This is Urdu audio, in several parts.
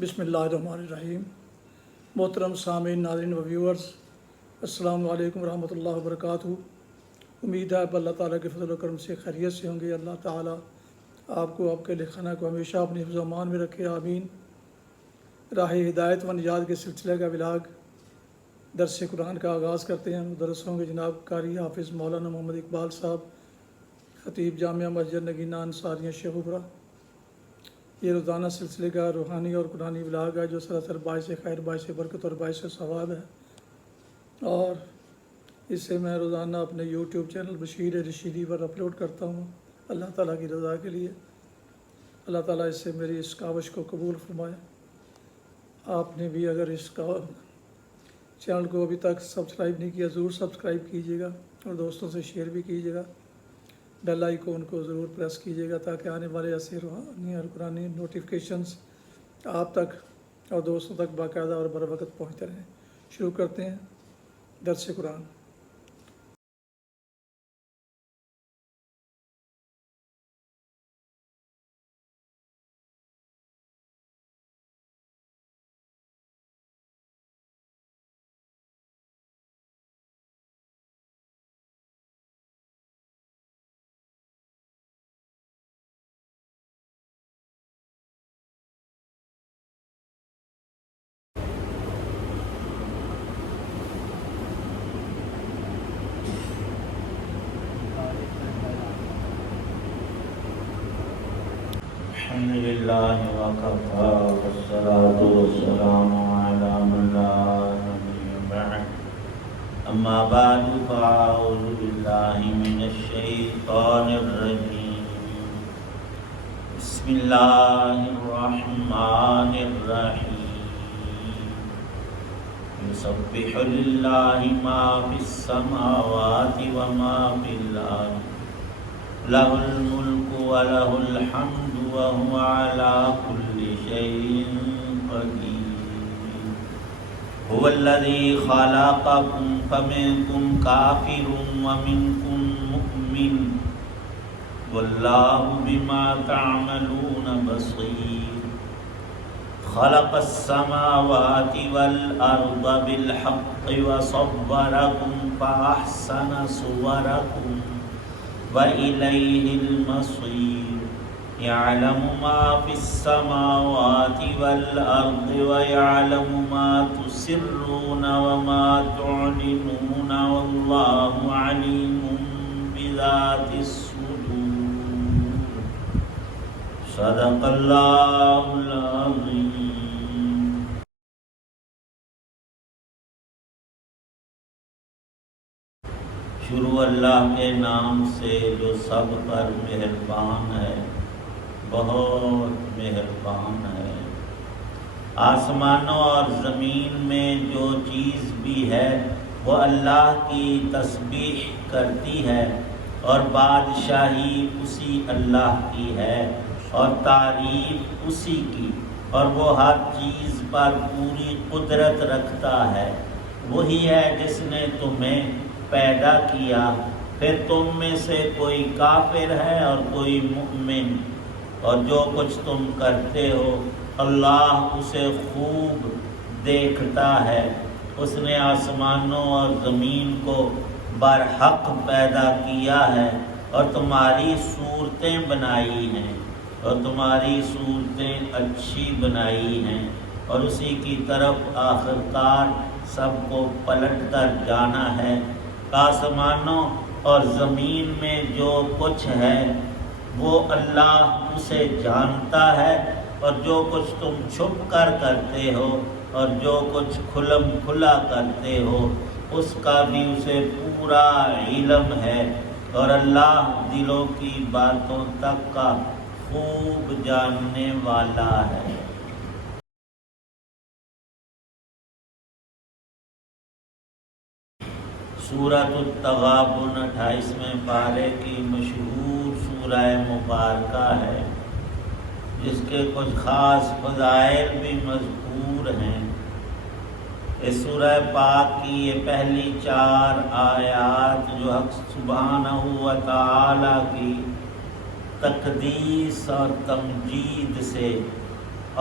بسم اللہ الرحمن الرحیم۔ محترم سامعین، ناظرین و ویورز، السلام علیکم ورحمۃ اللہ وبرکاتہ۔ امید ہے اللہ تعالیٰ کے فضل و کرم سے خیریت سے ہوں گے۔ اللہ تعالیٰ آپ کو، آپ کے لکھانہ کو ہمیشہ اپنے حفظ و امان میں رکھے، آمین۔ راہ ہدایت و نجات کے سلسلے کا ولاگ درس قرآن کا آغاز کرتے ہیں۔ مدرس ہوں گے جناب قاری حافظ مولانا محمد اقبال صاحب، خطیب جامعہ مسجد نگینہ انصاریہ شیخوپورہ۔ یہ روزانہ سلسلے کا روحانی اور قرآنی ولاگ ہے جو سراسر باعث خیر، باعث برکت اور باعث ثواب ہے، اور اس سے میں روزانہ اپنے یوٹیوب چینل بشیر رشیدی پر اپلوڈ کرتا ہوں اللہ تعالیٰ کی رضا کے لیے۔ اللہ تعالیٰ اس سے میری اس کاوش کو قبول فرمائے۔ آپ نے بھی اگر اس کا چینل کو ابھی تک سبسکرائب نہیں کیا، ضرور سبسکرائب کیجیے گا اور دوستوں سے شیئر بھی کیجیے گا۔ بیل آئیکن کو ضرور پریس کیجیے گا تاکہ آنے والے ایسے روحانی اور قرآنی نوٹیفیکیشنز آپ تک اور دوستوں تک باقاعدہ اور بر وقت پہنچتے رہیں۔ شروع کرتے ہیں درس قرآن۔ الحمد لله وكفى والصلاة والسلام على من لا نبي بعد أما بعد فأعوذ بالله من الشيطان الرجيم بسم الله الرحمن الرحيم يسبح لله ما في السماوات وما في الأرض له الملك وله الحمد وهو على كل شيء قدير هو الذي خلقكم فمنكم كافر ومنكم مؤمن والله بما تعملون بصير خلق السماوات والأرض بالحق وصوركم فأحسن صوركم وإليه المصير يعلم ما في السماوات والأرض ويعلم ما تسرون وما تعلنون والله عليم بذات الصدور صدق الله العظيم۔ شروع اللہ کے نام سے جو سب پر مہربان ہے، بہت مہربان ہے۔ آسمانوں اور زمین میں جو چیز بھی ہے وہ اللہ کی تسبیح کرتی ہے، اور بادشاہی اسی اللہ کی ہے اور تعریف اسی کی، اور وہ ہر چیز پر پوری قدرت رکھتا ہے۔ وہی ہے جس نے تمہیں پیدا کیا، پھر تم میں سے کوئی کافر ہے اور کوئی مؤمن، اور جو کچھ تم کرتے ہو اللہ اسے خوب دیکھتا ہے۔ اس نے آسمانوں اور زمین کو برحق پیدا کیا ہے اور تمہاری صورتیں بنائی ہیں، اور تمہاری صورتیں اچھی بنائی ہیں، اور اسی کی طرف آخرکار سب کو پلٹ کر جانا ہے۔ آسمانوں اور زمین میں جو کچھ ہے وہ اللہ اسے جانتا ہے، اور جو کچھ تم چھپ کر کرتے ہو اور جو کچھ کھلم کھلا کرتے ہو اس کا بھی اسے پورا علم ہے، اور اللہ دلوں کی باتوں تک کا خوب جاننے والا ہے۔ سورۃ التغابن 28ویں پارے کی مشہور سورہ مبارکہ ہے، جس کے کچھ خاص فضائل بھی مذکور ہیں۔ اس سورہ پاک کی یہ پہلی 4 آیات جو حق سبحانہ و تعالی کی تقدیس اور تمجید سے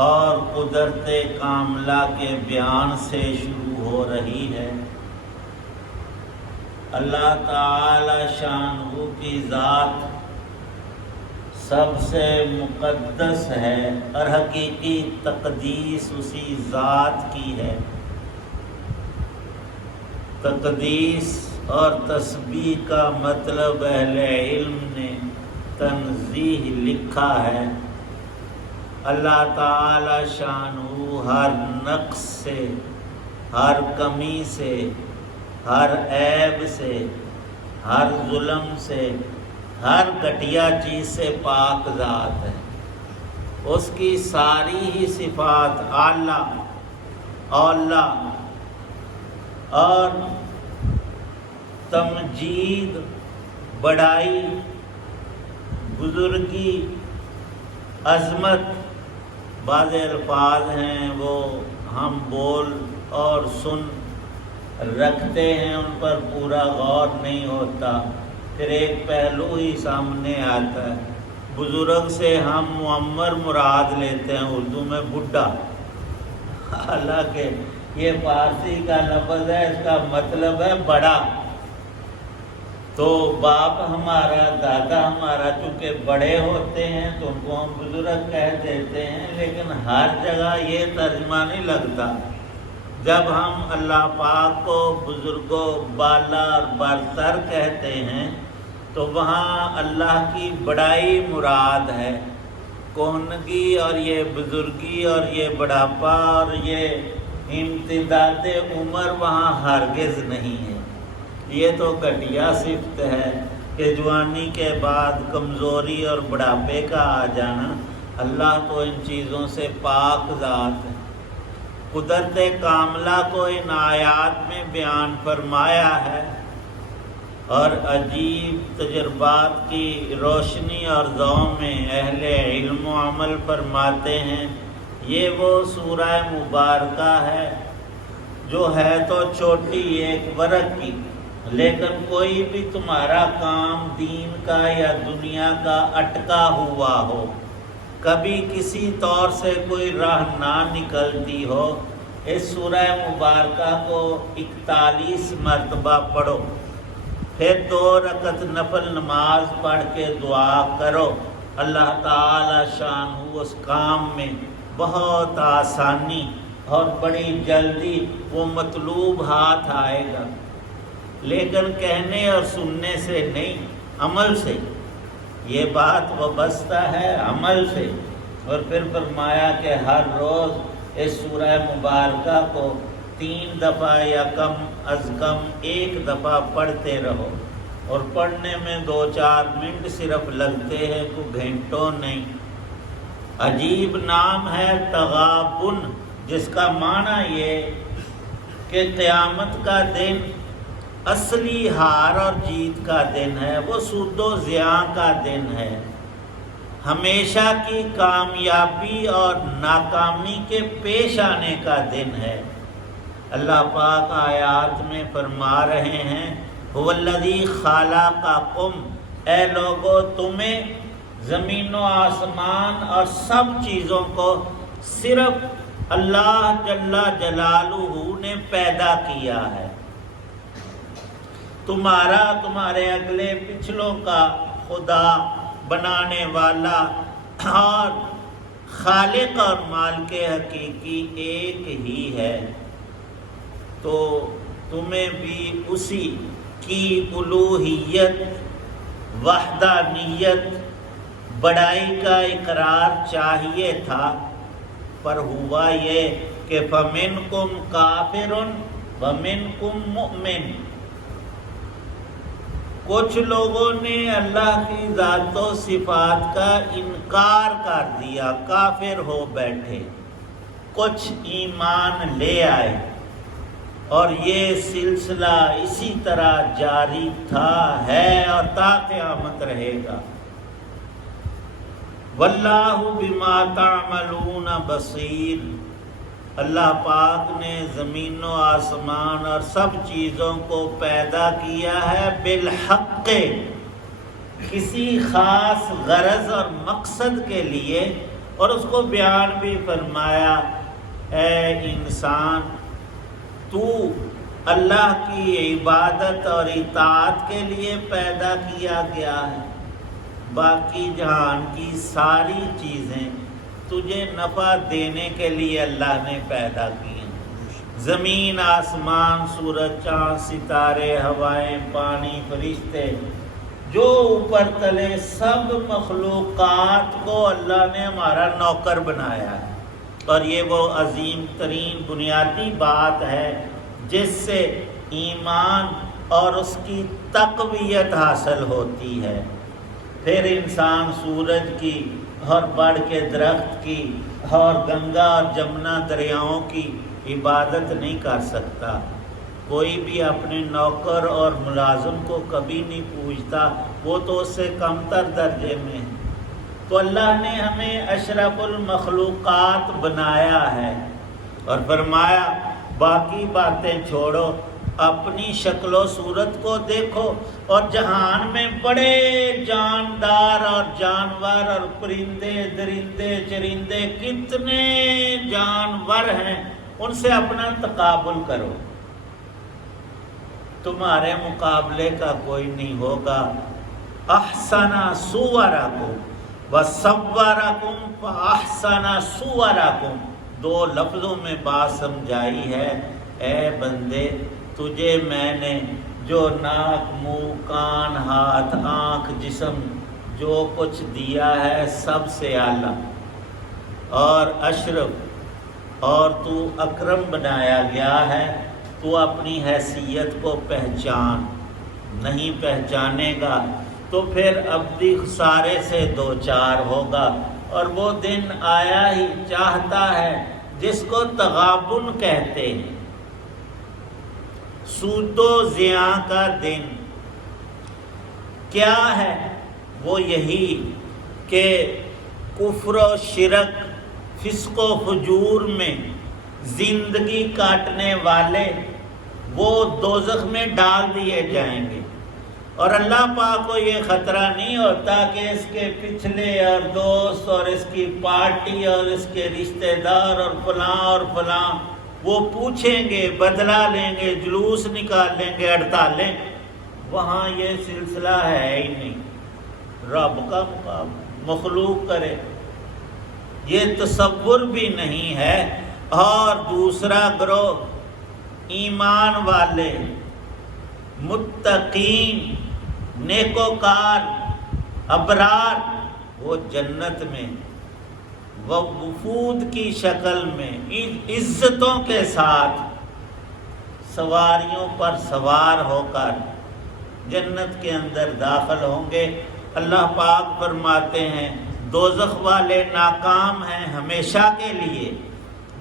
اور قدرت کاملہ کے بیان سے شروع ہو رہی ہے۔ اللہ تعالی شانہ کی ذات سب سے مقدس ہے اور حقیقی تقدیس اسی ذات کی ہے۔ تقدیس اور تسبیح کا مطلب اہل علم نے تنزیہ لکھا ہے۔ اللہ تعالی شانہ ہر نقص سے، ہر کمی سے، ہر عیب سے، ہر ظلم سے، ہر گھٹیا چیز سے پاک ذات ہے۔ اس کی ساری ہی صفات اعلیٰ، اولا اور تمجید، بڑائی، بزرگی، عظمت، بعض الفاظ ہیں وہ ہم بول اور سن رکھتے ہیں، ان پر پورا غور نہیں ہوتا، پھر ایک پہلو ہی سامنے آتا ہے۔ بزرگ سے ہم معمر مراد لیتے ہیں، اردو میں بڈھا، حالانکہ یہ فارسی کا لفظ ہے، اس کا مطلب ہے بڑا۔ تو باپ ہمارا، دادا ہمارا چونکہ بڑے ہوتے ہیں تو ان کو ہم بزرگ کہہ دیتے ہیں، لیکن ہر جگہ یہ ترجمہ نہیں لگتا۔ جب ہم اللہ پاک کو بزرگوں بالا اور برتر کہتے ہیں تو وہاں اللہ کی بڑائی مراد ہے۔ کہنگی اور یہ بزرگی اور یہ بڑھاپا اور یہ امتداد عمر وہاں ہرگز نہیں ہے۔ یہ تو گھٹیا صفت ہے کہ جوانی کے بعد کمزوری اور بڑھاپے کا آ جانا۔ اللہ تو ان چیزوں سے پاک ذات ہے۔ قدرت کاملہ کو ان آیات میں بیان فرمایا ہے اور عجیب تجربات کی روشنی اور ضوء میں اہل علم و عمل فرماتے ہیں۔ یہ وہ سورہ مبارکہ ہے جو ہے تو چھوٹی ایک ورق کی، لیکن کوئی بھی تمہارا کام دین کا یا دنیا کا اٹکا ہوا ہو، کبھی کسی طور سے کوئی راہ نہ نکلتی ہو، اس سورہ مبارکہ کو 41 مرتبہ پڑھو، پھر 2 رکعت نفل نماز پڑھ کے دعا کرو، اللہ تعالی شانہ اس کام میں بہت آسانی اور بڑی جلدی وہ مطلوب ہاتھ آئے گا۔ لیکن کہنے اور سننے سے نہیں، عمل سے، یہ بات وابستہ ہے عمل سے۔ اور پھر فرمایا کہ ہر روز اس سورہ مبارکہ کو 3 دفعہ یا کم از کم 1 دفعہ پڑھتے رہو، اور پڑھنے میں 2-4 منٹ صرف لگتے ہیں، کوئی گھنٹوں نہیں۔ عجیب نام ہے تغابن، جس کا معنی یہ کہ قیامت کا دن اصلی ہار اور جیت کا دن ہے، وہ سود و زیاں کا دن ہے، ہمیشہ کی کامیابی اور ناکامی کے پیش آنے کا دن ہے۔ اللہ پاک آیات میں فرما رہے ہیں هو الذی خلقکم، اے لوگو تمہیں زمین و آسمان اور سب چیزوں کو صرف اللہ جل جلالہ نے پیدا کیا ہے۔ تمہارا، تمہارے اگلے پچھلوں کا خدا، بنانے والا اور خالق اور مالک حقیقی ایک ہی ہے، تو تمہیں بھی اسی کی الوہیت، وحدانیت، بڑائی کا اقرار چاہیے تھا، پر ہوا یہ کہ فَمِنْكُمْ كَافِرٌ وَمِنْكُمْ مُؤْمِنٌ، کچھ لوگوں نے اللہ کی ذات و صفات کا انکار کر دیا، کافر ہو بیٹھے، کچھ ایمان لے آئے، اور یہ سلسلہ اسی طرح جاری تھا، ہے اور تا قیامت رہے گا۔ واللہ بما تعملون بصیر، اللہ پاک نے زمین و آسمان اور سب چیزوں کو پیدا کیا ہے بالحق، کسی خاص غرض اور مقصد کے لیے اور اس کو بیان بھی فرمایا، اے انسان تو اللہ کی عبادت اور اطاعت کے لیے پیدا کیا گیا ہے، باقی جہان کی ساری چیزیں تجھے نفع دینے کے لیے اللہ نے پیدا کی ہیں۔ زمین، آسمان، سورج، چاند، ستارے، ہوائیں، پانی، فرشتے، جو اوپر تلے سب مخلوقات کو اللہ نے ہمارا نوکر بنایا ہے، اور یہ وہ عظیم ترین بنیادی بات ہے جس سے ایمان اور اس کی تقویت حاصل ہوتی ہے۔ پھر انسان سورج کی اور بڑھ کے درخت کی اور گنگا اور جمنا دریاؤں کی عبادت نہیں کر سکتا۔ کوئی بھی اپنے نوکر اور ملازم کو کبھی نہیں پوچھتا، وہ تو اس سے کم تر درجے میں ہے۔ تو اللہ نے ہمیں اشرف المخلوقات بنایا ہے اور فرمایا باقی باتیں چھوڑو، اپنی شکل و صورت کو دیکھو، اور جہان میں بڑے جاندار اور جانور اور پرندے، درندے، چرندے، کتنے جانور ہیں، ان سے اپنا تقابل کرو، تمہارے مقابلے کا کوئی نہیں ہوگا۔ احسن صورکم وصورکم فاحسن صورکم، دو لفظوں میں بات سمجھائی ہے۔ اے بندے، تجھے میں نے جو ناک، منہ، کان، ہاتھ، آنکھ، جسم، جو کچھ دیا ہے سب سے اعلیٰ اور اشرف اور تو اکرم بنایا گیا ہے۔ تو اپنی حیثیت کو پہچان، نہیں پہچانے گا تو پھر ابدی خسارے سے دوچار ہوگا، اور وہ دن آیا ہی چاہتا ہے جس کو تغابن کہتے ہیں، سود و زیاں کا دن۔ کیا ہے وہ؟ یہی کہ کفر و شرک، فسق و فجور میں زندگی کاٹنے والے وہ دوزخ میں ڈال دیے جائیں گے، اور اللہ پاک کو یہ خطرہ نہیں ہوتا کہ اس کے پچھلے اور دوست اور اس کی پارٹی اور اس کے رشتہ دار اور فلاں وہ پوچھیں گے، بدلہ لیں گے، جلوس نکالیں گے، ہڑتالیں۔ وہاں یہ سلسلہ ہے ہی نہیں۔ رب کا مقابلہ مخلوق کرے، یہ تصور بھی نہیں ہے۔ اور دوسرا گروہ ایمان والے، متقین، نیکوکار، ابرار، وہ جنت میں وہ وفود کی شکل میں عزتوں کے ساتھ سواریوں پر سوار ہو کر جنت کے اندر داخل ہوں گے۔ اللہ پاک فرماتے ہیں دوزخ والے ناکام ہیں ہمیشہ کے لیے،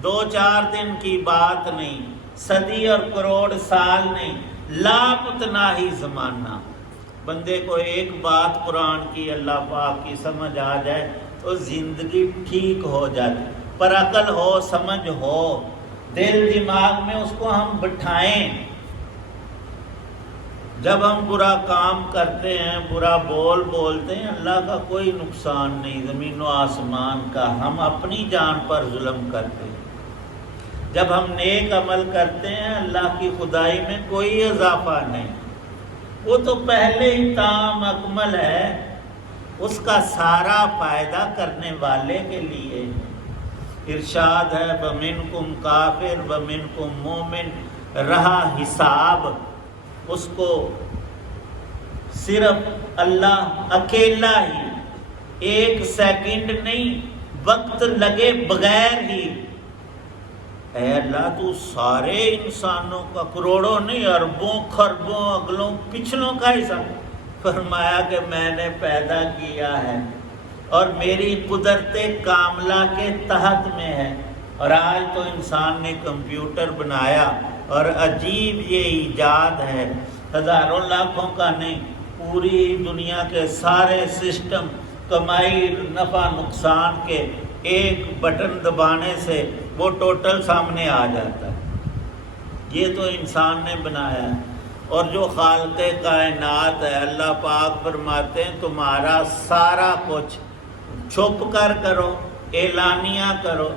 2-4 دن کی بات نہیں، صدی اور کروڑ سال نہیں، لاپتناہی زمانہ۔ بندے کو ایک بات قرآن کی اللہ پاک کی سمجھ آ جائے تو زندگی ٹھیک ہو جاتی، پر عقل ہو، سمجھ ہو، دل دماغ میں اس کو ہم بٹھائیں۔ جب ہم برا کام کرتے ہیں، برا بولتے ہیں، اللہ کا کوئی نقصان نہیں، زمین و آسمان کا، ہم اپنی جان پر ظلم کرتے ہیں۔ جب ہم نیک عمل کرتے ہیں، اللہ کی خدائی میں کوئی اضافہ نہیں، وہ تو پہلے ہی تام اکمل ہے، اس کا سارا فائدہ کرنے والے کے لیے۔ ارشاد ہے وَمِنْكُمْ کافر وَمِنْكُمْ مومن، رہا حساب اس کو صرف اللہ اکیلا ہی، 1 سیکنڈ نہیں، وقت لگے بغیر ہی، اے اللہ تو سارے انسانوں کا، کروڑوں نہیں، اربوں، خربوں، اگلوں پچھلوں کا حساب فرمایا کہ میں نے پیدا کیا ہے اور میری قدرت کاملہ کے تحت میں ہے۔ اور آج تو انسان نے کمپیوٹر بنایا اور عجیب یہ ایجاد ہے، ہزاروں لاکھوں کا نہیں، پوری دنیا کے سارے سسٹم، کمائی، نفع نقصان کے ایک بٹن دبانے سے وہ ٹوٹل سامنے آ جاتا ہے۔ یہ تو انسان نے بنایا ہے۔ اور جو خالق کائنات ہے، اللہ پاک فرماتے ہیں تمہارا سارا کچھ چھپ کر کرو، اعلانیہ کرو.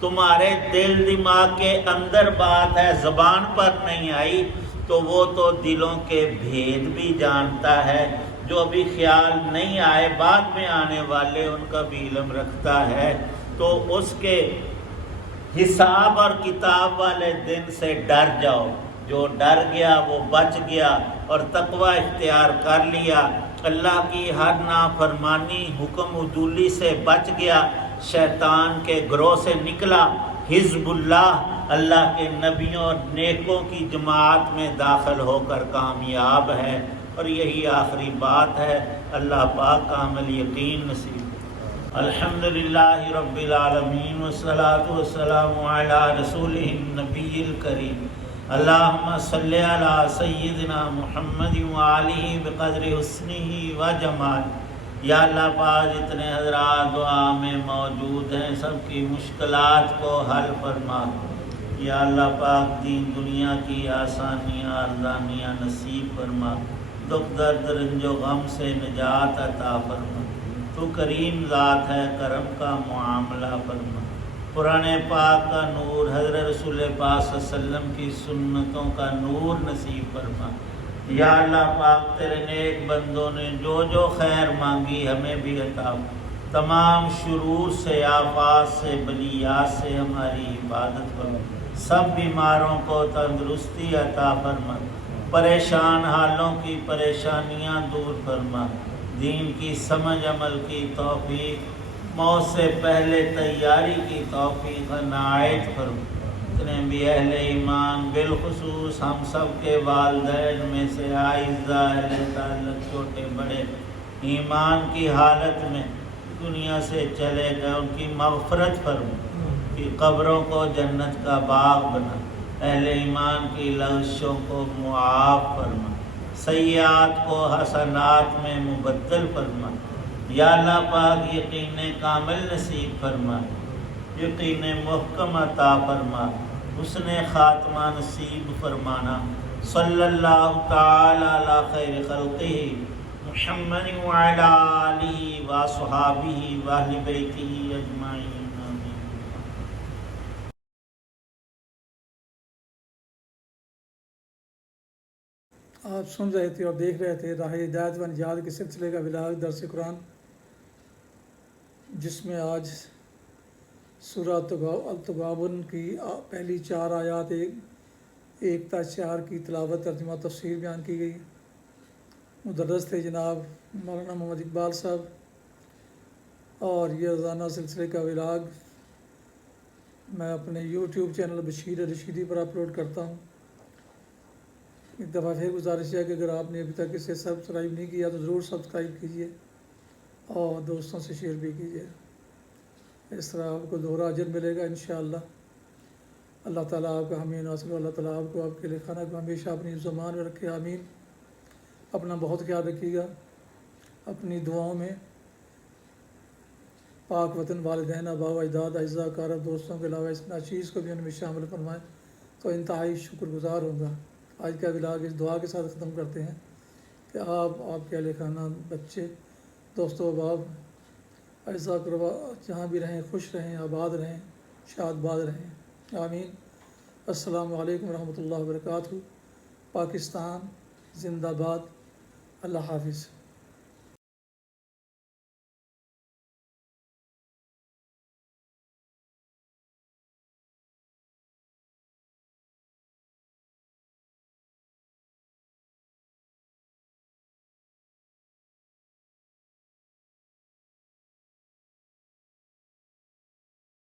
تمہارے دل دماغ کے اندر بات ہے، زبان پر نہیں آئی، تو وہ تو دلوں کے بھید بھی جانتا ہے. جو ابھی خیال نہیں آئے، بعد میں آنے والے، ان کا بھی علم رکھتا ہے. تو اس کے حساب اور کتاب والے دن سے ڈر جاؤ. جو ڈر گیا وہ بچ گیا اور تقوی اختیار کر لیا، اللہ کی ہر نافرمانی حکم عدولی سے بچ گیا، شیطان کے گروہ سے نکلا، حزب اللہ کے نبیوں اور نیکوں کی جماعت میں داخل ہو کر کامیاب ہے. اور یہی آخری بات ہے. اللہ پاک کامل یقین نصیب. الحمدللہ رب العالمین والصلاة والسلام علی رسولہ النبی الکریم. اللہم صلی علی سیدنا محمد وآلہ بقدر حسنہ و جمال. یا اللہ پاک جتنے حضرات دعا میں موجود ہیں سب کی مشکلات کو حل فرما. یا اللہ پاک دین دنیا کی آسانیاں ارزانیاں نصیب فرما. دکھ درد رنج و غم سے نجات عطا فرما. تو کریم ذات ہے، کرم کا معاملہ فرما. قرآن پاک کا نور، حضرت رسول پاک صلی اللہ علیہ وسلم کی سنتوں کا نور نصیب فرما. یا اللہ پاک تیرے نیک بندوں نے جو جو خیر مانگی ہمیں بھی عطا. تمام شرور سے، آفات سے، بلیات سے ہماری حفاظت فرما. سب بیماروں کو تندرستی عطا فرما. پریشان حالوں کی پریشانیاں دور فرما. دین کی سمجھ عمل کی توفیق، موت سے پہلے تیاری کی توفیق عنایت فرما. اتنے بھی اہل ایمان، بالخصوص ہم سب کے والدین میں سے اعزاء اہل تعلق چھوٹے بڑے ایمان کی حالت میں دنیا سے چلے گئے، ان کی مغفرت فرما، کہ قبروں کو جنت کا باغ بنا. اہل ایمان کی لغزشوں کو معاف فرما، سیئات کو حسنات میں مبدل فرما. یا اللہ پاک یقین کامل نصیب فرما، یقین محکم عطا فرما، حسن خاتمہ نصیب فرمانا. صلی اللہ تعالی علی خیر خلقہ محمد وعلی آلہ وصحابہ واہل بیتہ اجمعین. آپ سن رہے تھے اور دیکھ رہے تھے راہ ہدایت و نجات کے سلسلے کا ولاغ درس قرآن، جس میں آج سورہ التغابن کی پہلی 4 آیات 1 تا 4 کی تلاوت، ترجمہ، تفسیر بیان کی گئی. مدرس تھے جناب مولانا محمد اقبال صاحب. اور یہ روزانہ سلسلے کا ولاغ میں اپنے یوٹیوب چینل بشیر رشیدی پر اپلوڈ کرتا ہوں. ایک دفعہ پھر گزارش ہے کہ اگر آپ نے ابھی تک اسے سبسکرائب نہیں کیا تو ضرور سبسکرائب کیجیے اور دوستوں سے شیئر بھی کیجیے. اس طرح آپ کو دوہرا اجر ملے گا انشاءاللہ. اللہ تعالیٰ آپ کا حامی ناصر، اللہ تعالیٰ آپ کو آپ کے خانہ کو ہمیشہ اپنی زمان میں رکھے. آمین. اپنا بہت خیال رکھیے گا. اپنی دعاؤں میں پاک وطن، والدین، آباء و اجداد، اعزاء اقارب، دوستوں کے علاوہ اس ناچیز کو بھی ان میں شامل فرمائیں تو انتہائی شکر گزار ہوں گا. آج کا ولاغ اس دعا کے ساتھ ختم کرتے ہیں کہ آپ کے اہل خانہ، بچے، دوست و احباب، اعزاء اقربا جہاں بھی رہیں خوش رہیں، آباد رہیں، شاد باد رہیں. آمین. السلام علیکم ورحمۃ اللہ وبرکاتہ. پاکستان زندہ باد. اللہ حافظ.